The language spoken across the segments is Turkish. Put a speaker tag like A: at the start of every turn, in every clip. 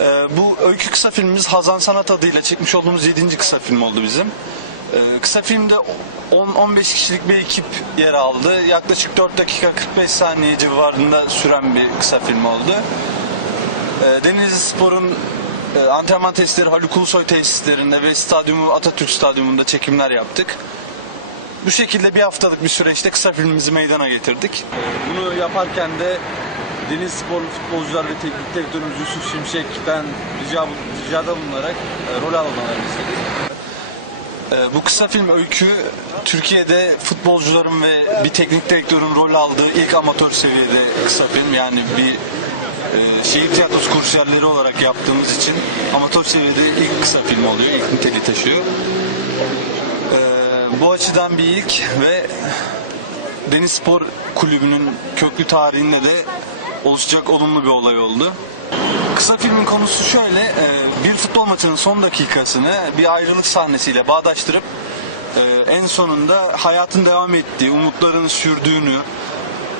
A: Ee, bu öykü kısa filmimiz Hazan Sanat adıyla çekmiş olduğumuz 7. kısa film oldu bizim. Ee, kısa filmde 10-15 kişilik bir ekip yer aldı. Yaklaşık 4 dakika 45 saniye civarında süren bir kısa film oldu. Ee, Denizli Spor'un e, antrenman testleri Haluk Ulusoy tesislerinde ve stadyumu Atatürk Stadyumunda çekimler yaptık. Bu şekilde bir haftalık bir süreçte kısa filmimizi meydana getirdik.
B: Bunu yaparken de Deniz Sporlu futbolcular ve teknik direktörümüz Yusuf Şimşek'ten rica, ricada bulunarak e, rol almalarını istedik.
A: Ee, Bu kısa film öykü Türkiye'de futbolcuların ve bir teknik direktörün rol aldığı ilk amatör seviyede kısa film. Yani bir e, şehir tiyatrosu kursiyerleri olarak yaptığımız için amatör seviyede ilk kısa film oluyor. ilk niteliği taşıyor. Ee, Bu açıdan bir ilk ve Deniz Spor Kulübü'nün köklü tarihinde de oluşacak olumlu bir olay oldu. Kısa filmin konusu şöyle, e, bir futbol maçının son dakikasını bir ayrılık sahnesiyle bağdaştırıp e, en sonunda hayatın devam ettiği, umutların sürdüğünü,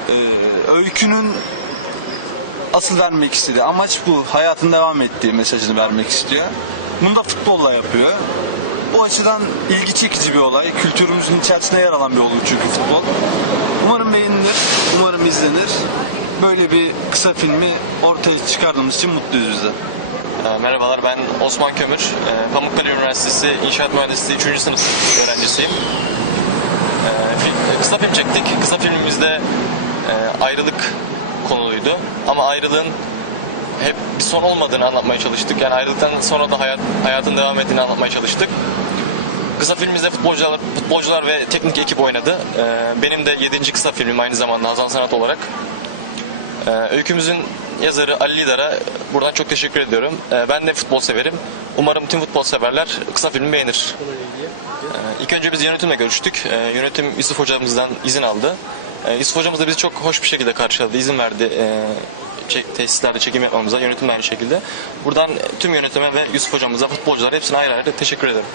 A: e, öykünün asıl vermek istediği amaç bu, hayatın devam ettiği mesajını vermek istiyor. Bunu da futbolla yapıyor. Bu açıdan ilgi çekici bir olay. Kültürümüzün içerisinde yer alan bir olgu çünkü futbol. Umarım beğenilir, umarım izlenir. Böyle bir kısa filmi ortaya çıkardığımız için mutluyuz biz de.
C: Ee, Merhabalar ben Osman Kömür. Ee, Pamukkale Üniversitesi İnşaat Mühendisliği 3. sınıf öğrencisiyim. Ee, Kısa film çektik. Kısa filmimizde e, ayrılık konuluydu. Ama ayrılığın hep bir son olmadığını anlatmaya çalıştık. Yani ayrılıktan sonra da hayat, hayatın devam ettiğini anlatmaya çalıştık. Kısa filmimizde futbolcular, futbolcular ve teknik ekip oynadı. Ee, Benim de 7. kısa filmim aynı zamanda Hazan Sanat olarak. Ee, Öykümüzün yazarı Ali Lidar'a buradan çok teşekkür ediyorum. Ee, Ben de futbol severim. Umarım tüm futbol severler kısa filmi beğenir. Ee, İlk önce biz yönetimle görüştük. Ee, Yönetim Yusuf hocamızdan izin aldı. Ee, Yusuf hocamız da bizi çok hoş bir şekilde karşıladı, izin verdi ee, çek, tesislerde çekim yapmamıza, yönetim aynı şekilde. Buradan tüm yönetime ve Yusuf hocamıza, futbolculara hepsine ayrı ayrı teşekkür ederim.